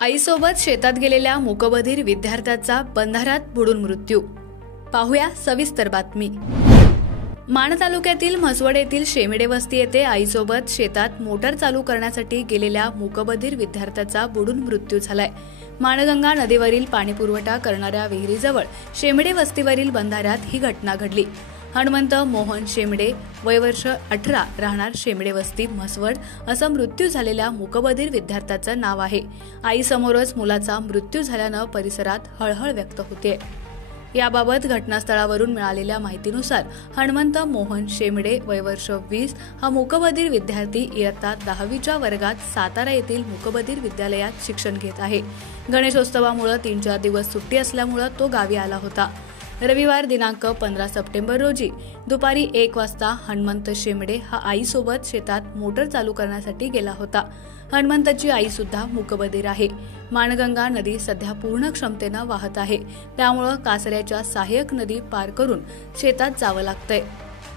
आईसोबत शेतात गेलेल्या मूकबधीर विद्यार्थ्याचा बंधाऱ्यात बुडून मृत्यू। पाहूया सविस्तर बातमी। माण तालुक्यातील म्हसवड येथील शेमिडे वस्ती येथे आईसोबत शेतात मोटर चालू करण्यासाठी गेलेल्या मूकबधीर विद्यार्थ्याचा बुडून मृत्यू झालाय। माणगंगा नदीवरील पाणीपुरवठा करणाऱ्या विहिरीजवळ शेमिडे वस्तीवरील बंधाऱ्यात ही घटना घडली। हनुमंत मोहन शेमिडे, वय वर्ष 18, राहणार शेमिडे वस्ती म्हसवड, असं मृत्यू झालेल्या मूकबधीर विद्यार्थ्याचं नाव आहे। आईसमोरच मुलाचा मृत्यू झाल्यानं परिसरात हळहळ व्यक्त होते। याबाबत घटनास्थळावरून मिळालेल्या माहितीनुसार हनुमंत मोहन शेमिडे, वय वर्ष 20, हा मूकबधीर विद्यार्थी इयत्ता 10वीच्या वर्गात सातारा येथील मूकबधीर विद्यालयात शिक्षण घेत आहे। गणेशोत्सवामुळे 3-4 दिवस सुट्टी असल्यामुळे तो गावी आला होता। रविवार दिनांक 15 सप्टेंबर रोजी दुपारी 1 वाजता हनुमंत शेमिडे हा आईसोबत शेतात मोटर चालू करण्यासाठी गेला होता। हनुमंतची आई सुद्धा मूकबधीर आहे। माणगंगा नदी सध्या पूर्ण क्षमतेनं वाहत आहे, त्यामुळे कासऱ्याच्या सहाय्यक नदी पार करून शेतात जावं लागतंय।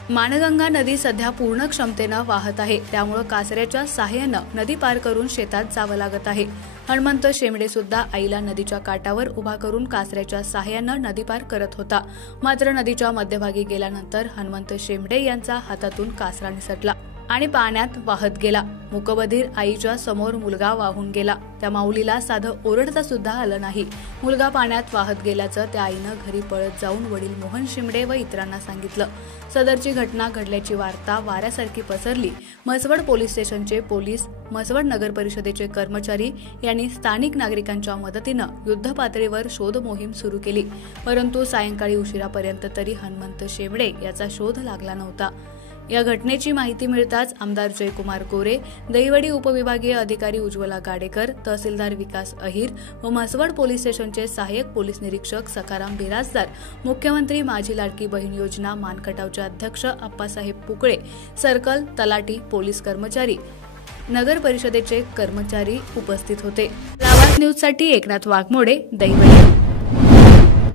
माणगंगा नदी सध्या पूर्ण क्षमतेनं वाहत आहे, त्यामुळे कासऱ्याच्या सहाय्यानं नदी पार करून शेतात जावं लागत आहे। हनुमंत शेमिडे सुद्धा आईला नदीच्या काठावर उभा करून कासऱ्याच्या सहाय्यानं नदी पार करत होता। मात्र नदीच्या मध्यभागी गेल्यानंतर हनुमंत शेमिडे यांचा हातातून कासरा निसटला आणि पाण्यात वाहत गेला। मूकबधीर आईच्या समोर मुलगा वाहून गेला। त्या माऊलीला साधं ओरडता सुद्धा आलं नाही। मुलगा पाण्यात वाहत गेल्याचं त्या आईनं घरी पळत जाऊन वडील मोहन शेमिडे व इतरांना सांगितलं। सदरची घटना घडल्याची वार्ता वाऱ्यासारखी पसरली। म्हसवड पोलीस स्टेशनचे पोलीस, म्हसवड नगर परिषदेचे कर्मचारी यांनी स्थानिक नागरिकांच्या मदतीनं युद्धपातळीवर शोध मोहीम सुरू केली, परंतु सायंकाळी उशिरापर्यंत तरी हनुमंत शेमिडे याचा शोध लागला नव्हता। या घटनेची माहिती मिळताच आमदार जयकुमार गोरे, दहिवडी उपविभागीय अधिकारी उज्ज्वला गाडेकर, तहसीलदार विकास अहिर व म्हसवड पोलीस स्टेशनचे सहाय्यक पोलीस निरीक्षक सखाराम बिराजदार, मुख्यमंत्री माझी लाडकी बहीण योजना मानखटावचे अध्यक्ष आप्पासाहेब पुकळे, सर्कल, तलाठी, पोलीस कर्मचारी, नगर परिषदेचे कर्मचारी उपस्थित होते। लाभार्थ न्यूजसाठी एकनाथ वाघमोडे, दहिवडी।